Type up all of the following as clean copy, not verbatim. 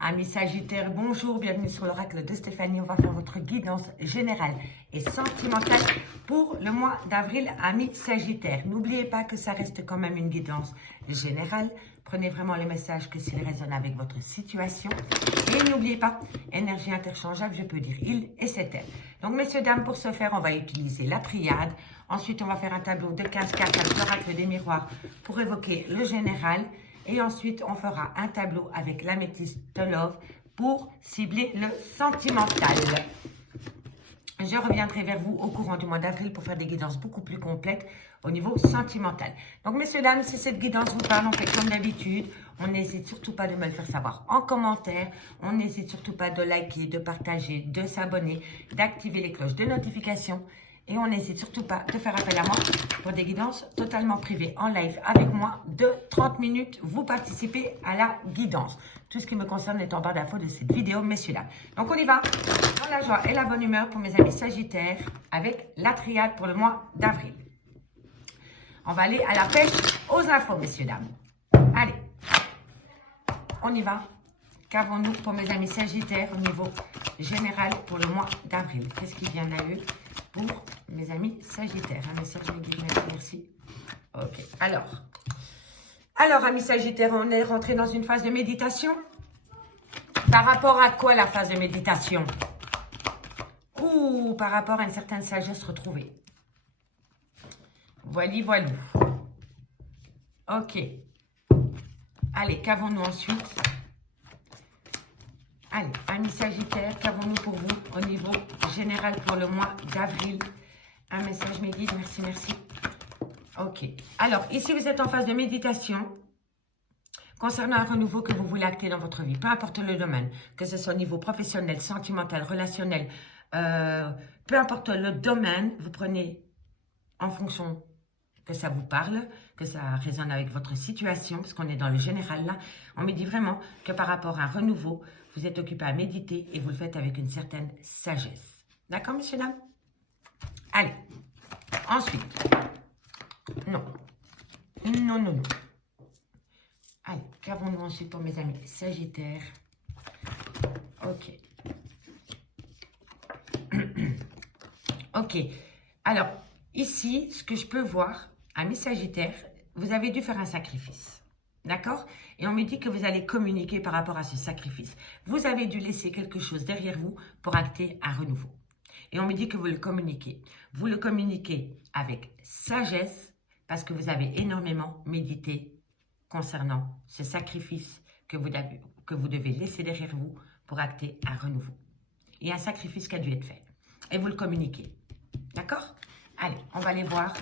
Amis Sagittaires, bonjour, bienvenue sur l'oracle de Stéphanie. On va faire votre guidance générale et sentimentale pour le mois d'avril, amis Sagittaires. N'oubliez pas que ça reste quand même une guidance générale. Prenez vraiment le message que s'il résonne avec votre situation. Et n'oubliez pas, énergie interchangeable, je peux dire il et c'est elle. Donc, messieurs, dames, pour ce faire, on va utiliser la triade. Ensuite, on va faire un tableau de 15 cartes avec l'oracle des miroirs pour évoquer le général. Et ensuite, on fera un tableau avec l'améthyste de Love pour cibler le sentimental. Je reviendrai vers vous au courant du mois d'avril pour faire des guidances beaucoup plus complètes au niveau sentimental. Donc, messieurs, dames, si cette guidance vous parle, on fait comme d'habitude. On n'hésite surtout pas de me le faire savoir en commentaire. On n'hésite surtout pas de liker, de partager, de s'abonner, d'activer les cloches de notification. Et on n'hésite surtout pas de faire appel à moi pour des guidances totalement privées en live avec moi de 30 minutes. Vous participez à la guidance. Tout ce qui me concerne est en barre d'infos de cette vidéo, messieurs dames. Donc on y va dans la joie et la bonne humeur pour mes amis Sagittaires avec la triade pour le mois d'avril. On va aller à la pêche aux infos, messieurs dames. Allez, on y va. Qu'avons-nous pour mes amis Sagittaires au niveau général pour le mois d'avril? Qu'est-ce qui vient à eux pour mes amis Sagittaires? Un message me guide, merci. Ok, alors, amis Sagittaires, on est rentré dans une phase de méditation. Par rapport à quoi la phase de méditation? Ouh, par rapport à une certaine sagesse retrouvée. Voilà. Ok. Allez, qu'avons-nous ensuite? Allez, amis Sagittaires, qu'avons-nous pour vous au niveau général pour le mois d'avril? Un message me guide, merci. Ok. Alors, ici, vous êtes en phase de méditation concernant un renouveau que vous voulez acter dans votre vie. Peu importe le domaine, que ce soit au niveau professionnel, sentimental, relationnel, peu importe le domaine, vous prenez en fonction que ça vous parle, que ça résonne avec votre situation, parce qu'on est dans le général là. On me dit vraiment que par rapport à un renouveau, vous êtes occupé à méditer et vous le faites avec une certaine sagesse. D'accord, messieurs, dames? Allez. Ensuite. Non. Allez, qu'avons-nous ensuite pour mes amis Sagittaires? Ok. Ok. Alors, ici, ce que je peux voir, amis Sagittaires, vous avez dû faire un sacrifice. D'accord? Et on me dit que vous allez communiquer par rapport à ce sacrifice. Vous avez dû laisser quelque chose derrière vous pour acter un renouveau. Et on me dit que vous le communiquez. Vous le communiquez avec sagesse parce que vous avez énormément médité concernant ce sacrifice que vous devez laisser derrière vous pour acter un renouveau. Il y a un sacrifice qui a dû être fait. Et vous le communiquez. D'accord? Allez, on va aller voir.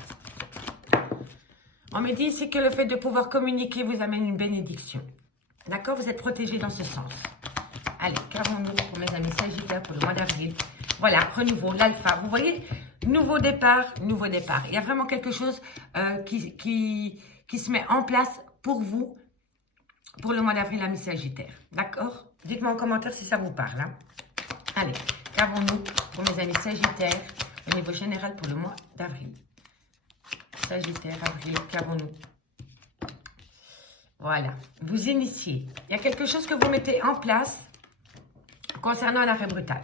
On me dit ici que le fait de pouvoir communiquer vous amène une bénédiction. D'accord? Vous êtes protégés dans ce sens. Allez, qu'avons-nous pour mes amis Sagittaires pour le mois d'avril? Voilà, renouveau, l'alpha. Vous voyez, nouveau départ. Il y a vraiment quelque chose qui se met en place pour vous, pour le mois d'avril, amis Sagittaires. D'accord? Dites-moi en commentaire si ça vous parle. Hein? Allez, qu'avons-nous pour mes amis Sagittaires au niveau général pour le mois d'avril? Sagittaire, avril, qu'avons-nous? Voilà, vous initiez. Il y a quelque chose que vous mettez en place concernant un arrêt brutal.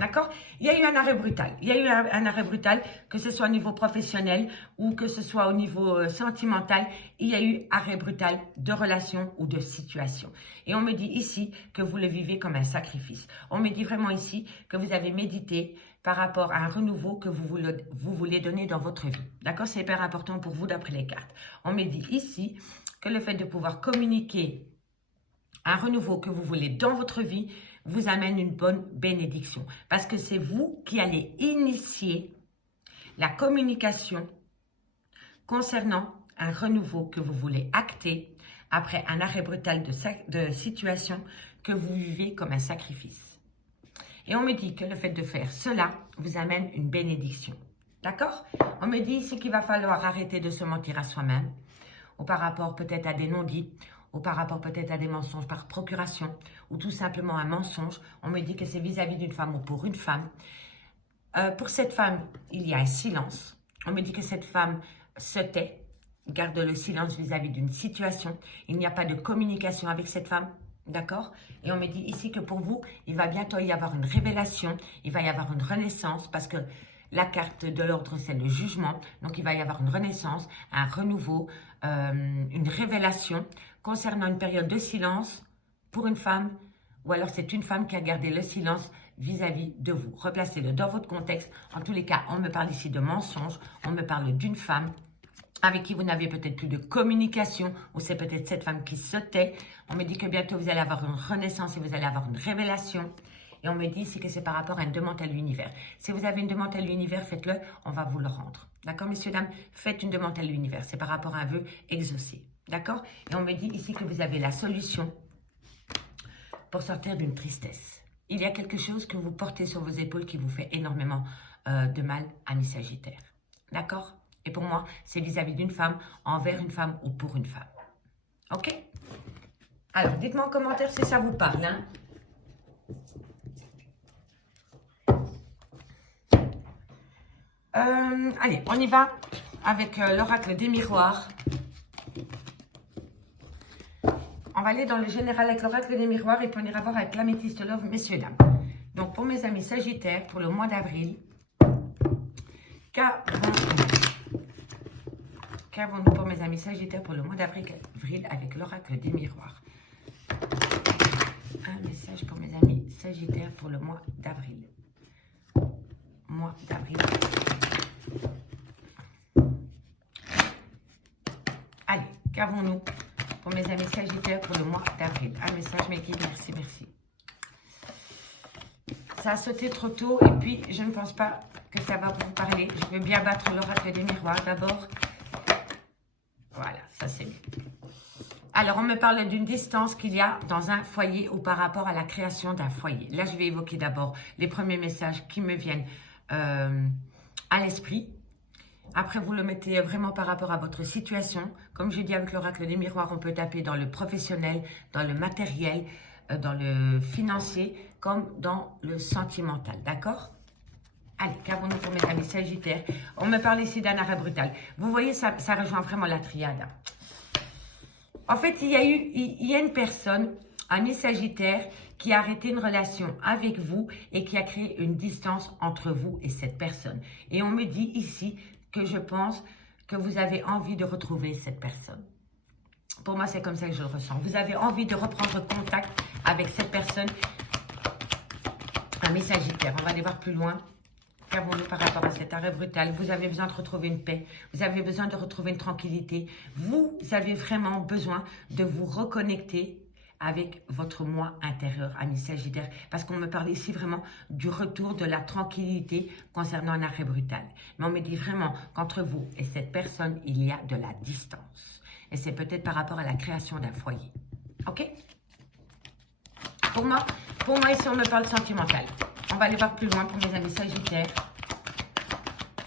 D'accord? Il y a eu un arrêt brutal. Il y a eu un arrêt brutal, que ce soit au niveau professionnel ou que ce soit au niveau sentimental. Il y a eu arrêt brutal de relation ou de situation. Et on me dit ici que vous le vivez comme un sacrifice. On me dit vraiment ici que vous avez médité par rapport à un renouveau que vous voulez donner dans votre vie. D'accord? C'est hyper important pour vous d'après les cartes. On me dit ici que le fait de pouvoir communiquer un renouveau que vous voulez dans votre vie vous amène une bonne bénédiction. Parce que c'est vous qui allez initier la communication concernant un renouveau que vous voulez acter après un arrêt brutal de situation que vous vivez comme un sacrifice. Et on me dit que le fait de faire cela vous amène une bénédiction. D'accord? On me dit ici qu'il va falloir arrêter de se mentir à soi-même, ou par rapport peut-être à des non-dits, ou par rapport peut-être à des mensonges par procuration, ou tout simplement un mensonge. On me dit que c'est vis-à-vis d'une femme ou pour une femme. Pour cette femme, il y a un silence. On me dit que cette femme se tait, garde le silence vis-à-vis d'une situation. Il n'y a pas de communication avec cette femme. D'accord? Et on me dit ici que pour vous, il va bientôt y avoir une révélation, il va y avoir une renaissance parce que la carte de l'ordre, c'est le jugement. Donc, il va y avoir une renaissance, un renouveau, une révélation concernant une période de silence pour une femme ou alors c'est une femme qui a gardé le silence vis-à-vis de vous. Replacez-le dans votre contexte. En tous les cas, on me parle ici de mensonges, on me parle d'une femme avec qui vous n'avez peut-être plus de communication, ou c'est peut-être cette femme qui se tait. On me dit que bientôt vous allez avoir une renaissance et vous allez avoir une révélation. Et on me dit ici que c'est par rapport à une demande à l'univers. Si vous avez une demande à l'univers, faites-le, on va vous le rendre. D'accord, messieurs, dames? Faites une demande à l'univers. C'est par rapport à un vœu exaucé. D'accord? Et on me dit ici que vous avez la solution pour sortir d'une tristesse. Il y a quelque chose que vous portez sur vos épaules qui vous fait énormément de mal, ami Sagittaire. D'accord? Et pour moi, c'est vis-à-vis d'une femme, envers une femme ou pour une femme. Ok? Alors, dites-moi en commentaire si ça vous parle. Hein? Allez, on y va avec l'oracle des miroirs. On va aller dans le général avec l'oracle des miroirs et puis on ira voir avec l'améthyste love, messieurs, dames. Donc, pour mes amis Sagittaires, pour le mois d'avril, qu'avons-nous pour mes amis Sagittaires pour le mois d'avril avec l'oracle des miroirs? Un message pour mes amis Sagittaires pour le mois d'avril. Mois d'avril. Allez, qu'avons-nous pour mes amis Sagittaires pour le mois d'avril? Un message, mes guides, merci, merci. Ça a sauté trop tôt et puis je ne pense pas que ça va vous parler. Je veux bien battre l'oracle des miroirs d'abord. Voilà, ça c'est mieux. Alors, on me parle d'une distance qu'il y a dans un foyer ou par rapport à la création d'un foyer. Là, je vais évoquer d'abord les premiers messages qui me viennent à l'esprit. Après, vous le mettez vraiment par rapport à votre situation. Comme je dis avec l'oracle des miroirs, on peut taper dans le professionnel, dans le matériel, dans le financier, comme dans le sentimental. D'accord ? Allez, qu'avons-nous pour mes amis Sagittaires? On me parle ici d'un arrêt brutal. Vous voyez, ça rejoint vraiment la triade. En fait, il y a une personne, ami Sagittaire, qui a arrêté une relation avec vous et qui a créé une distance entre vous et cette personne. Et on me dit ici que je pense que vous avez envie de retrouver cette personne. Pour moi, c'est comme ça que je le ressens. Vous avez envie de reprendre contact avec cette personne, ami Sagittaire. On va aller voir plus loin. Qu'avons-nous par rapport à cet arrêt brutal? Vous avez besoin de retrouver une paix. Vous avez besoin de retrouver une tranquillité. Vous avez vraiment besoin de vous reconnecter avec votre moi intérieur, ami Sagittaire. Parce qu'on me parle ici vraiment du retour de la tranquillité concernant un arrêt brutal. Mais on me dit vraiment qu'entre vous et cette personne, il y a de la distance. Et c'est peut-être par rapport à la création d'un foyer. Ok? Pour moi, ici, on me parle sentimental. On va aller voir plus loin pour mes amis Sagittaires.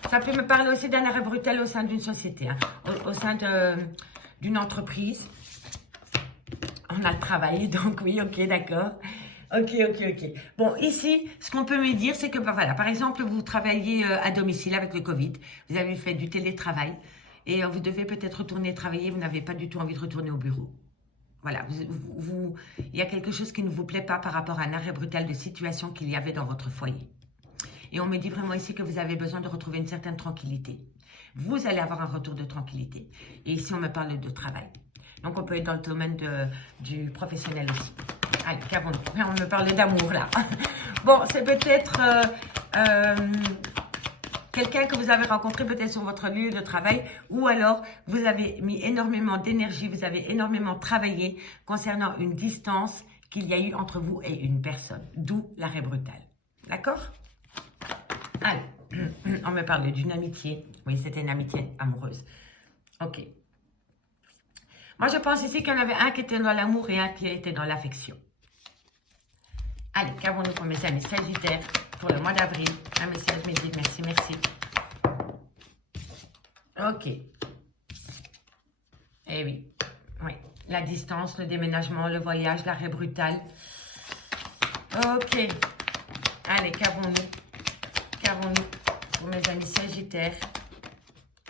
Ça peut me parler aussi d'un arrêt brutal au sein d'une société, hein, au sein d'une entreprise. On a travaillé, donc oui, ok, d'accord. Ok. Bon, ici, ce qu'on peut me dire, c'est que, bah, voilà, par exemple, vous travaillez à domicile avec le Covid. Vous avez fait du télétravail et vous devez peut-être retourner travailler. Vous n'avez pas du tout envie de retourner au bureau. Voilà, il y a quelque chose qui ne vous plaît pas par rapport à un arrêt brutal de situation qu'il y avait dans votre foyer. Et on me dit vraiment ici que vous avez besoin de retrouver une certaine tranquillité. Vous allez avoir un retour de tranquillité. Et ici, on me parle de travail. Donc, on peut être dans le domaine du professionnel aussi. Allez, qu'avons-nous? On me parle d'amour, là. Bon, c'est peut-être quelqu'un que vous avez rencontré peut-être sur votre lieu de travail, ou alors vous avez mis énormément d'énergie, vous avez énormément travaillé concernant une distance qu'il y a eu entre vous et une personne, d'où l'arrêt brutal. D'accord? Allez, on me parle d'une amitié. Oui, c'était une amitié amoureuse. Ok. Moi, je pense ici qu'il y en avait un qui était dans l'amour et un qui était dans l'affection. Allez, qu'avons-nous pour mes amis Sagittaires pour le mois d'avril? Un message, mes guides, merci. Ok. Eh oui, la distance, le déménagement, le voyage, l'arrêt brutal. Ok. Allez, qu'avons-nous pour mes amis Sagittaires?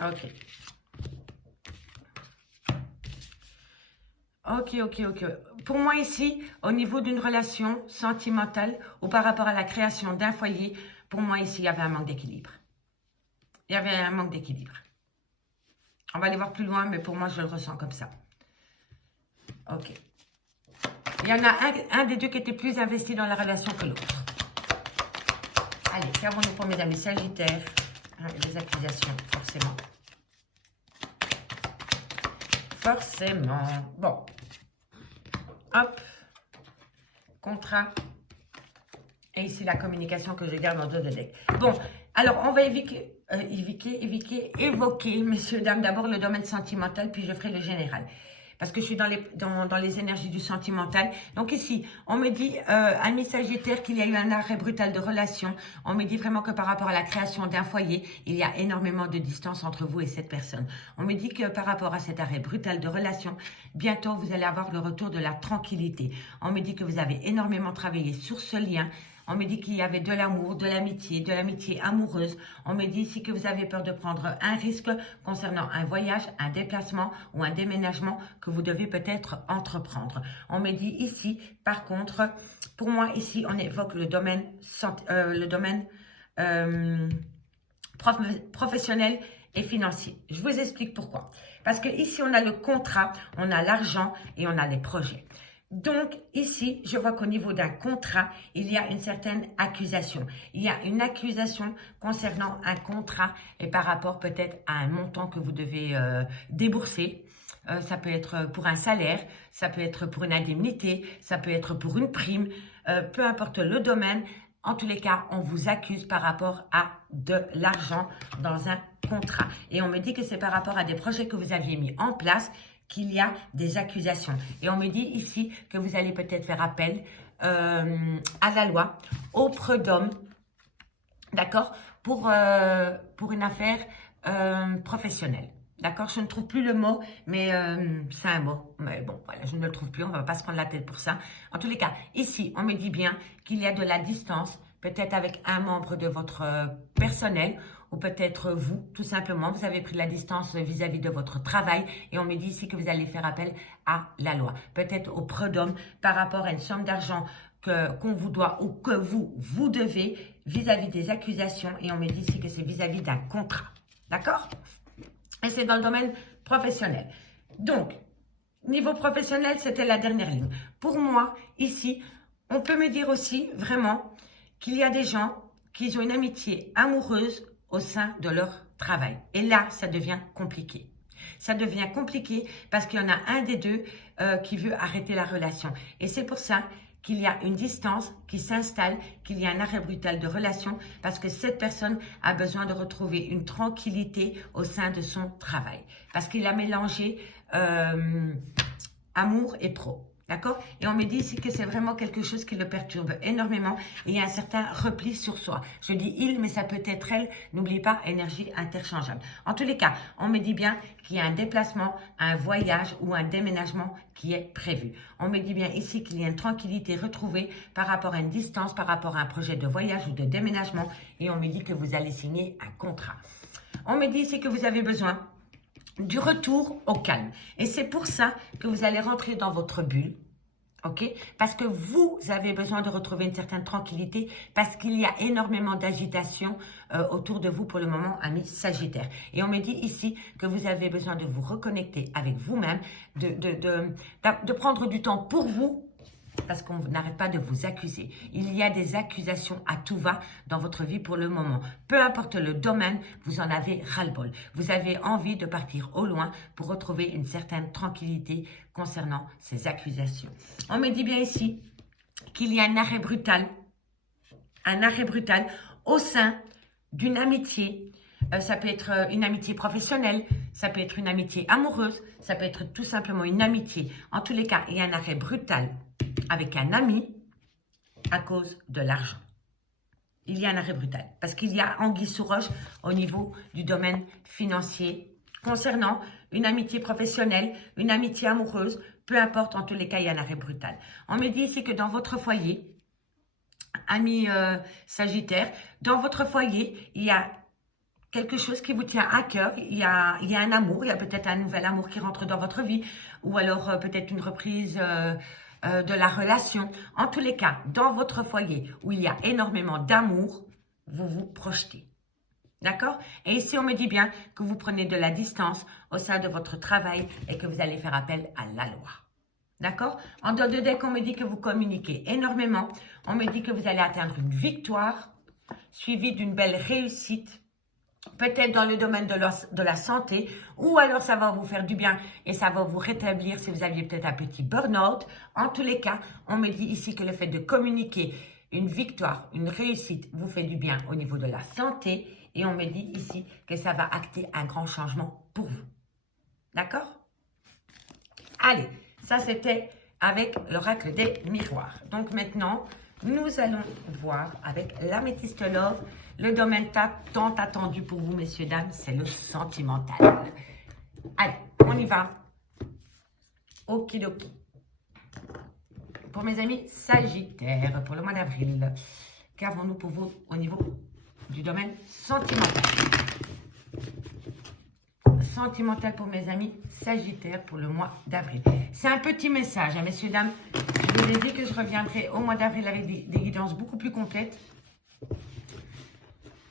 Ok. Ok, ok, ok. Pour moi ici, au niveau d'une relation sentimentale ou par rapport à la création d'un foyer, pour moi ici, il y avait un manque d'équilibre. Il y avait un manque d'équilibre. On va aller voir plus loin, mais pour moi, je le ressens comme ça. Ok. Il y en a un des deux qui était plus investi dans la relation que l'autre. Allez, qu'avons-nous pour mes amis Sagittaires? Les accusations, forcément. Forcément. Bon. Hop. Contrat. Et ici, la communication que je garde dans deux de deck. Bon, alors, on va évoquer, messieurs, dames, d'abord le domaine sentimental, puis je ferai le général. Parce que je suis dans les énergies du sentimental. Donc ici, on me dit, ami Sagittaire, qu'il y a eu un arrêt brutal de relation. On me dit vraiment que par rapport à la création d'un foyer, il y a énormément de distance entre vous et cette personne. On me dit que par rapport à cet arrêt brutal de relation, bientôt vous allez avoir le retour de la tranquillité. On me dit que vous avez énormément travaillé sur ce lien. On me dit qu'il y avait de l'amour, de l'amitié amoureuse. On me dit ici que vous avez peur de prendre un risque concernant un voyage, un déplacement ou un déménagement que vous devez peut-être entreprendre. On me dit ici, par contre, pour moi ici, on évoque le domaine professionnel et financier. Je vous explique pourquoi. Parce que ici, on a le contrat, on a l'argent et on a les projets. Donc, ici, je vois qu'au niveau d'un contrat, il y a une certaine accusation. Il y a une accusation concernant un contrat et par rapport peut-être à un montant que vous devez débourser. Ça peut être pour un salaire, ça peut être pour une indemnité, ça peut être pour une prime, peu importe le domaine. En tous les cas, on vous accuse par rapport à de l'argent dans un contrat. Et on me dit que c'est par rapport à des projets que vous aviez mis en place qu'il y a des accusations. Et on me dit ici que vous allez peut-être faire appel à la loi, au prud'homme, d'accord, pour une affaire professionnelle. D'accord, je ne trouve plus le mot, mais c'est un mot. Mais bon, voilà, je ne le trouve plus, on ne va pas se prendre la tête pour ça. En tous les cas, ici, on me dit bien qu'il y a de la distance, peut-être avec un membre de votre personnel, ou peut-être vous, tout simplement, vous avez pris de la distance vis-à-vis de votre travail, et on me dit ici que vous allez faire appel à la loi. Peut-être au prud'homme par rapport à une somme d'argent qu'on vous doit ou que vous devez vis-à-vis des accusations, et on me dit ici que c'est vis-à-vis d'un contrat. D'accord ? Et c'est dans le domaine professionnel. Donc, niveau professionnel, c'était la dernière ligne. Pour moi, ici, on peut me dire aussi vraiment qu'il y a des gens qui ont une amitié amoureuse au sein de leur travail. Et là, ça devient compliqué. Ça devient compliqué parce qu'il y en a un des deux qui veut arrêter la relation. Et c'est pour ça qu'il y a une distance qui s'installe, qu'il y a un arrêt brutal de relation parce que cette personne a besoin de retrouver une tranquillité au sein de son travail. Parce qu'il a mélangé amour et pro. D'accord? Et on me dit ici que c'est vraiment quelque chose qui le perturbe énormément et il y a un certain repli sur soi. Je dis il, mais ça peut être elle. N'oublie pas, énergie interchangeable. En tous les cas, on me dit bien qu'il y a un déplacement, un voyage ou un déménagement qui est prévu. On me dit bien ici qu'il y a une tranquillité retrouvée par rapport à une distance, par rapport à un projet de voyage ou de déménagement et on me dit que vous allez signer un contrat. On me dit ici que vous avez besoin du retour au calme. Et c'est pour ça que vous allez rentrer dans votre bulle. Ok, parce que vous avez besoin de retrouver une certaine tranquillité parce qu'il y a énormément d'agitation autour de vous pour le moment, amis Sagittaires. Et on me dit ici que vous avez besoin de vous reconnecter avec vous-même, de prendre du temps pour vous parce qu'on n'arrête pas de vous accuser. Il y a des accusations à tout va dans votre vie pour le moment. Peu importe le domaine, vous en avez ras-le-bol. Vous avez envie de partir au loin pour retrouver une certaine tranquillité concernant ces accusations. On me dit bien ici qu'il y a un arrêt brutal au sein d'une amitié. Ça peut être une amitié professionnelle, ça peut être une amitié amoureuse, ça peut être tout simplement une amitié. En tous les cas, il y a un arrêt brutal avec un ami à cause de l'argent. Il y a un arrêt brutal parce qu'il y a anguille sous roche au niveau du domaine financier concernant une amitié professionnelle, une amitié amoureuse, peu importe, en tous les cas, il y a un arrêt brutal. On me dit ici que dans votre foyer, ami Sagittaire, dans votre foyer, il y a quelque chose qui vous tient à cœur. Il y a un amour, il y a peut-être un nouvel amour qui rentre dans votre vie, ou alors peut-être une reprise de la relation. En tous les cas, dans votre foyer où il y a énormément d'amour, vous vous projetez. D'accord? Et ici, on me dit bien que vous prenez de la distance au sein de votre travail et que vous allez faire appel à la loi. D'accord? En dehors de deck, on me dit que vous communiquez énormément. On me dit que vous allez atteindre une victoire suivie d'une belle réussite. Peut-être dans le domaine de la santé, ou alors ça va vous faire du bien et ça va vous rétablir si vous aviez peut-être un petit burn-out. En tous les cas, on me dit ici que le fait de communiquer une victoire, une réussite vous fait du bien au niveau de la santé. Et on me dit ici que ça va acter un grand changement pour vous. D'accord? Allez, ça c'était avec l'oracle des miroirs. Donc maintenant, nous allons voir avec l'améthyste love. Le domaine tant attendu pour vous, messieurs, dames, c'est le sentimental. Allez, on y va. Okidoki. Pour mes amis Sagittaires, pour le mois d'avril, qu'avons-nous pour vous au niveau du domaine sentimental? Sentimental pour mes amis Sagittaires pour le mois d'avril. C'est un petit message, hein, messieurs, dames. Je vous ai dit que je reviendrai au mois d'avril avec des guidances beaucoup plus complètes.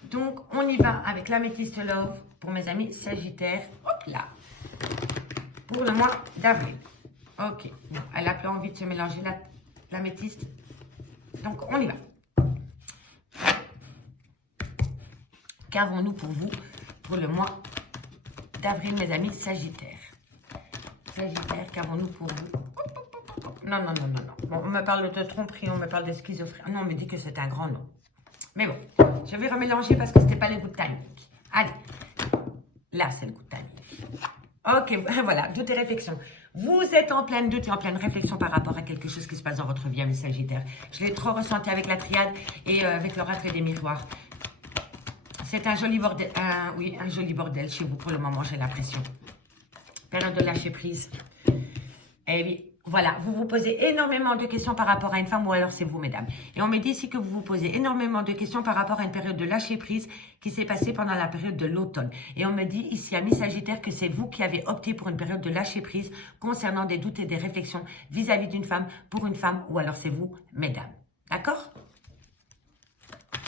Donc, on y va avec l'améthyste love pour mes amis Sagittaires. Hop là. Pour le mois d'avril. Ok. Bon, elle a pas envie de se mélanger l'améthyste. Donc, on y va. Qu'avons-nous pour vous pour le mois d'avril, mes amis Sagittaires? Sagittaires, qu'avons-nous pour vous? Non, non, non, non, non. Bon, on me parle de tromperie, on me parle de schizophrénie. Non, on me dit que c'est un grand nom. Mais bon, je vais remélanger parce que ce n'était pas le good timing. Allez, là, c'est le good timing. Ok, voilà, doute et réflexion. Vous êtes en pleine doute et en pleine réflexion par rapport à quelque chose qui se passe dans votre vie, mes Sagittaires. Je l'ai trop ressenti avec la triade et avec l'oracle des miroirs. C'est un joli bordel, oui, un joli bordel chez vous pour le moment, j'ai l'impression. Période de lâcher prise. Eh oui. Voilà, vous vous posez énormément de questions par rapport à une femme ou alors c'est vous, mesdames. Et on me dit ici que vous vous posez énormément de questions par rapport à une période de lâcher prise qui s'est passée pendant la période de l'automne. Et on me dit ici, amis Sagittaires, que c'est vous qui avez opté pour une période de lâcher prise concernant des doutes et des réflexions vis-à-vis d'une femme, pour une femme ou alors c'est vous, mesdames. D'accord ?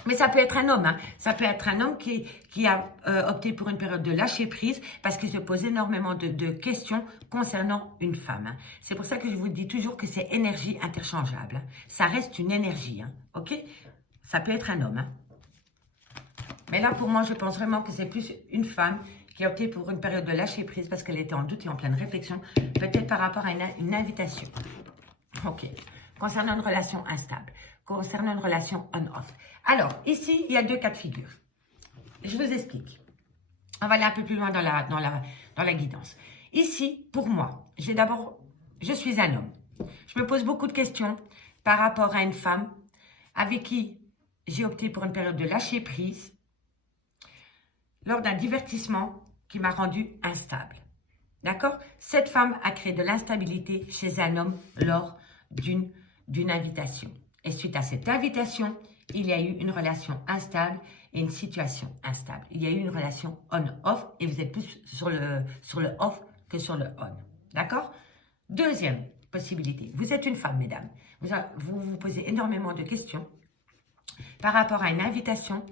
Mais ça peut être un homme, hein. Ça peut être un homme qui a opté pour une période de lâcher prise parce qu'il se pose énormément de questions concernant une femme. Hein. C'est pour ça que je vous dis toujours que c'est énergie interchangeable. Hein. Ça reste une énergie, hein, ok? Ça peut être un homme. Hein. Mais là, pour moi, je pense vraiment que c'est plus une femme qui a opté pour une période de lâcher prise parce qu'elle était en doute et en pleine réflexion, peut-être par rapport à une invitation. Ok. Concernant une relation instable, concernant une relation on-off. Alors, ici, il y a deux cas de figure. Je vous explique. On va aller un peu plus loin dans la guidance. Ici, pour moi, je suis un homme. Je me pose beaucoup de questions par rapport à une femme avec qui j'ai opté pour une période de lâcher prise lors d'un divertissement qui m'a rendu instable. D'accord? Cette femme a créé de l'instabilité chez un homme lors d'une invitation. Et suite à cette invitation, il y a eu une relation instable et une situation instable. Il y a eu une relation on-off et vous êtes plus sur le off que sur le on. D'accord? Deuxième possibilité. Vous êtes une femme, mesdames. Vous vous posez énormément de questions par rapport à une invitation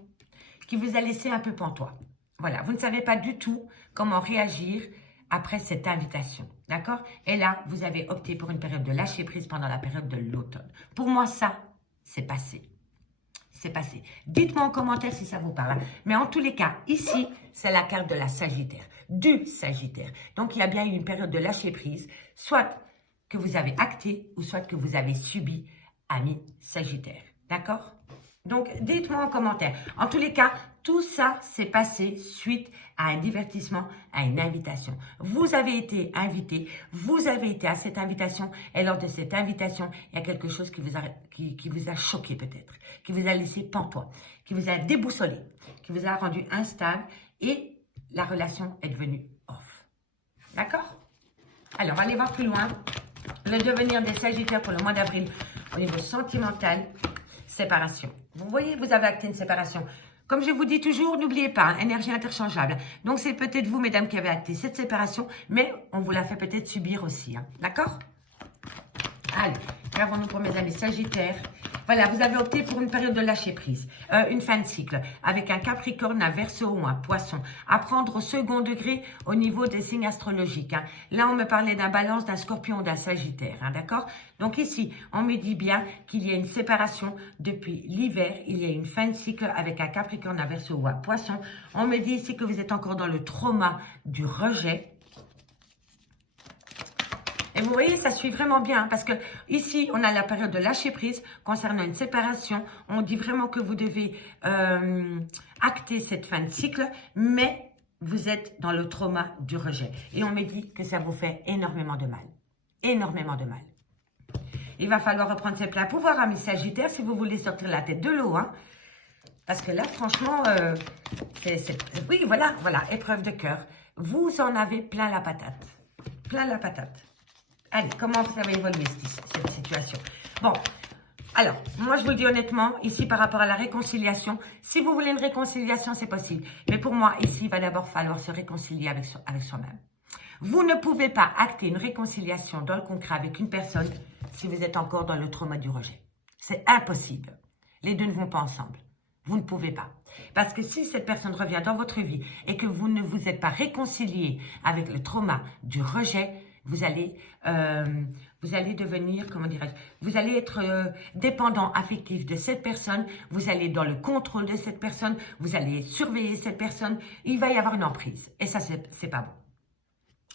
qui vous a laissé un peu pantois. Voilà, vous ne savez pas du tout comment réagir après cette invitation. D'accord? Et là, vous avez opté pour une période de lâcher prise pendant la période de l'automne. Pour moi, ça, c'est passé. C'est passé. Dites-moi en commentaire si ça vous parle. Mais en tous les cas, ici, c'est la carte de la Sagittaire, du Sagittaire. Donc, il y a bien eu une période de lâcher prise, soit que vous avez acté ou soit que vous avez subi, ami Sagittaire. D'accord? Donc, dites-moi en commentaire. En tous les cas, tout ça s'est passé suite à un divertissement, à une invitation. Vous avez été invité, vous avez été à cette invitation et lors de cette invitation, il y a quelque chose qui vous a choqué peut-être, qui vous a laissé pantois, qui vous a déboussolé, qui vous a rendu instable et la relation est devenue off. D'accord? Alors, on va aller voir plus loin. Le devenir des Sagittaires pour le mois d'avril au niveau sentimental, séparation. Vous voyez, vous avez acté une séparation. Comme je vous dis toujours, n'oubliez pas, hein, énergie interchangeable. Donc, c'est peut-être vous, mesdames, qui avez acté cette séparation, mais on vous la fait peut-être subir aussi. Hein. D'accord? Allez, qu'avons-nous pour mes amis Sagittaires? Voilà, vous avez opté pour une période de lâcher prise, une fin de cycle, avec un Capricorne, un Verseau ou un Poisson, à prendre au second degré au niveau des signes astrologiques. Hein. Là, on me parlait d'un Balance, d'un Scorpion, d'un Sagittaire, hein, d'accord? Donc ici, on me dit bien qu'il y a une séparation depuis l'hiver, il y a une fin de cycle avec un Capricorne, un Verseau ou un Poisson. On me dit ici que vous êtes encore dans le trauma du rejet. Et vous voyez, ça suit vraiment bien, hein, parce que ici, on a la période de lâcher prise concernant une séparation. On dit vraiment que vous devez acter cette fin de cycle, mais vous êtes dans le trauma du rejet. Et on me dit que ça vous fait énormément de mal. Énormément de mal. Il va falloir reprendre ses pleins pouvoirs, amis Sagittaires, si vous voulez sortir la tête de l'eau. Hein. Parce que là, franchement, oui, voilà, épreuve de cœur. Vous en avez plein la patate. Plein la patate. Allez, comment ça va évoluer cette situation? Bon, alors, moi je vous le dis honnêtement, ici par rapport à la réconciliation, si vous voulez une réconciliation, c'est possible. Mais pour moi, ici, il va d'abord falloir se réconcilier avec soi-même. Vous ne pouvez pas acter une réconciliation dans le concret avec une personne si vous êtes encore dans le trauma du rejet. C'est impossible. Les deux ne vont pas ensemble. Vous ne pouvez pas. Parce que si cette personne revient dans votre vie et que vous ne vous êtes pas réconcilié avec le trauma du rejet, vous allez devenir, comment dirais-je, vous allez être dépendant affectif de cette personne, vous allez dans le contrôle de cette personne, vous allez surveiller cette personne, il va y avoir une emprise. Et ça, c'est pas bon.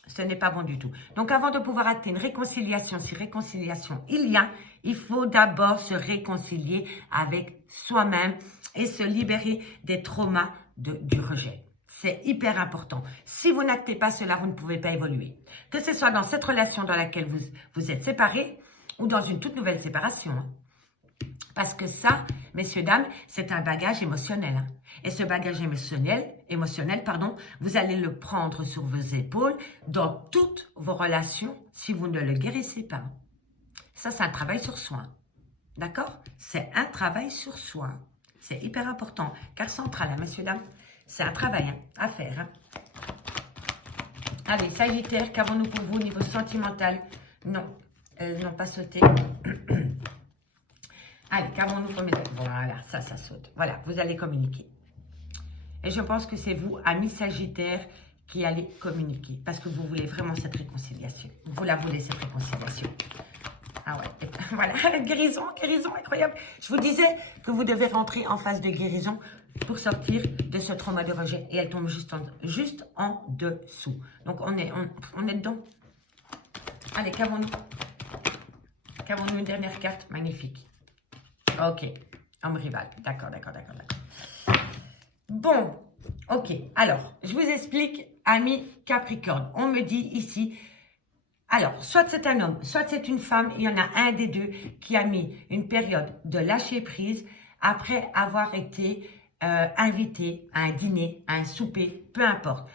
Ce n'est pas bon du tout. Donc, avant de pouvoir acter une réconciliation, si réconciliation il y a, il faut d'abord se réconcilier avec soi-même et se libérer des traumas du rejet. C'est hyper important. Si vous n'actez pas cela, vous ne pouvez pas évoluer. Que ce soit dans cette relation dans laquelle vous êtes séparés ou dans une toute nouvelle séparation. Hein. Parce que ça, messieurs, dames, c'est un bagage émotionnel. Hein. Et ce bagage émotionnel, vous allez le prendre sur vos épaules dans toutes vos relations si vous ne le guérissez pas. Ça, c'est un travail sur soi. D'accord? C'est un travail sur soi. C'est hyper important. Car central, hein, messieurs, dames. C'est un travail à faire. Hein. Allez, Sagittaire, qu'avons-nous pour vous au niveau sentimental? Non, elles n'ont pas sauté. Allez, qu'avons-nous pour mes... Voilà, ça saute. Voilà, vous allez communiquer. Et je pense que c'est vous, amis Sagittaire, qui allez communiquer. Parce que vous voulez vraiment cette réconciliation. Vous la voulez, cette réconciliation. Ah ouais, et voilà, guérison, incroyable. Je vous disais que vous devez rentrer en phase de guérison pour sortir de ce trauma de rejet. Et elle tombe juste en dessous. Donc, on est dedans. Allez, qu'avons-nous? Qu'avons-nous une dernière carte? Magnifique. Ok, homme rival. D'accord. Bon, ok. Alors, je vous explique, amis Capricorne. On me dit ici... Alors, soit c'est un homme, soit c'est une femme, il y en a un des deux qui a mis une période de lâcher prise après avoir été invité à un dîner, à un souper, peu importe.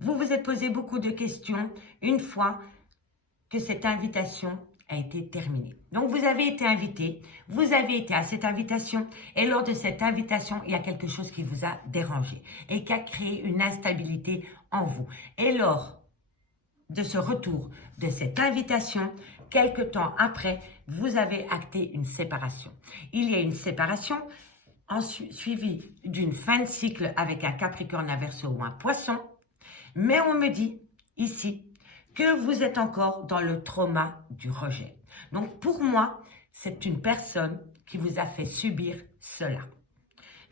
Vous vous êtes posé beaucoup de questions une fois que cette invitation a été terminée. Donc, vous avez été invité, vous avez été à cette invitation et lors de cette invitation, il y a quelque chose qui vous a dérangé et qui a créé une instabilité en vous. Et lors de ce retour, de cette invitation, quelque temps après, vous avez acté une séparation. Il y a une séparation suivie d'une fin de cycle avec un Capricorne, un Verseau ou un Poisson. Mais on me dit ici que vous êtes encore dans le trauma du rejet. Donc pour moi, c'est une personne qui vous a fait subir cela.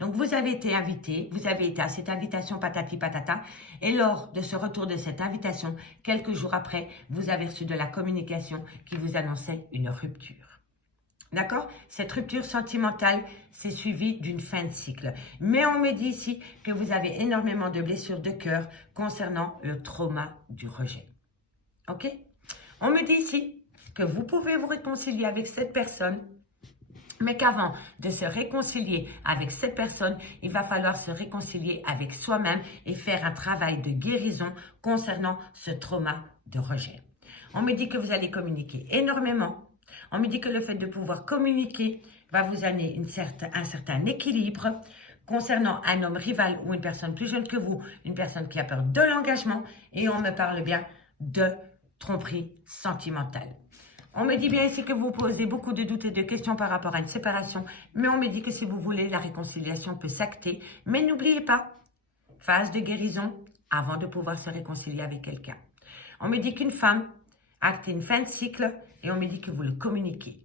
Donc, vous avez été invité, vous avez été à cette invitation patati patata, et lors de ce retour de cette invitation, quelques jours après, vous avez reçu de la communication qui vous annonçait une rupture. D'accord? Cette rupture sentimentale s'est suivie d'une fin de cycle. Mais on me dit ici que vous avez énormément de blessures de cœur concernant le trauma du rejet. Ok? On me dit ici que vous pouvez vous réconcilier avec cette personne, mais qu'avant de se réconcilier avec cette personne, il va falloir se réconcilier avec soi-même et faire un travail de guérison concernant ce trauma de rejet. On me dit que vous allez communiquer énormément. On me dit que le fait de pouvoir communiquer va vous amener un certain équilibre concernant un homme rival ou une personne plus jeune que vous, une personne qui a peur de l'engagement, et on me parle bien de tromperie sentimentale. On me dit bien ici que vous posez beaucoup de doutes et de questions par rapport à une séparation, mais on me dit que si vous voulez, la réconciliation peut s'acter. Mais n'oubliez pas, phase de guérison avant de pouvoir se réconcilier avec quelqu'un. On me dit qu'une femme acte une fin de cycle et on me dit que vous le communiquez.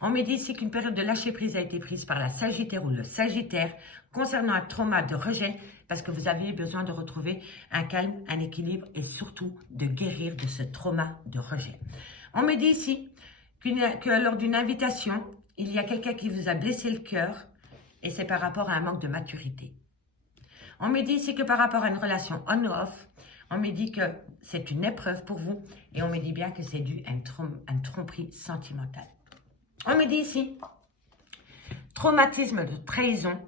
On me dit ici qu'une période de lâcher prise a été prise par la Sagittaire ou le Sagittaire concernant un trauma de rejet parce que vous aviez besoin de retrouver un calme, un équilibre et surtout de guérir de ce trauma de rejet. On me dit ici que lors d'une invitation, il y a quelqu'un qui vous a blessé le cœur et c'est par rapport à un manque de maturité. On me dit ici que par rapport à une relation on-off, on me dit que c'est une épreuve pour vous et on me dit bien que c'est dû à une tromperie sentimentale. On me dit ici, traumatisme de trahison.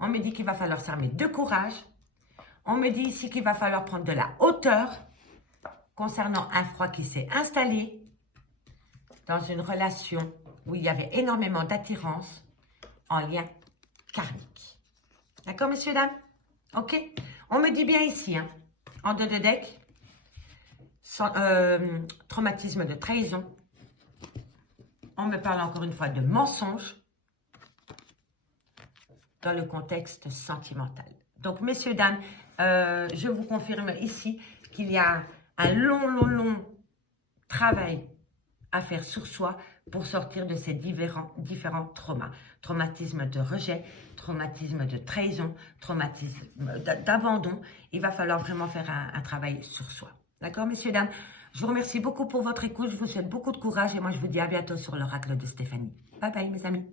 On me dit qu'il va falloir s'armer de courage. On me dit ici qu'il va falloir prendre de la hauteur concernant un froid qui s'est installé dans une relation où il y avait énormément d'attirance en lien karmique. D'accord, messieurs, dames? Ok? On me dit bien ici, hein, en deux de deck, traumatisme de trahison. On me parle encore une fois de mensonge dans le contexte sentimental. Donc, messieurs, dames, je vous confirme ici qu'il y a un long travail à faire sur soi pour sortir de ces différents traumas. Traumatisme de rejet, traumatisme de trahison, traumatisme d'abandon. Il va falloir vraiment faire un travail sur soi. D'accord, messieurs, dames? Je vous remercie beaucoup pour votre écoute. Je vous souhaite beaucoup de courage et moi, je vous dis à bientôt sur l'oracle de Stéphanie. Bye bye, mes amis.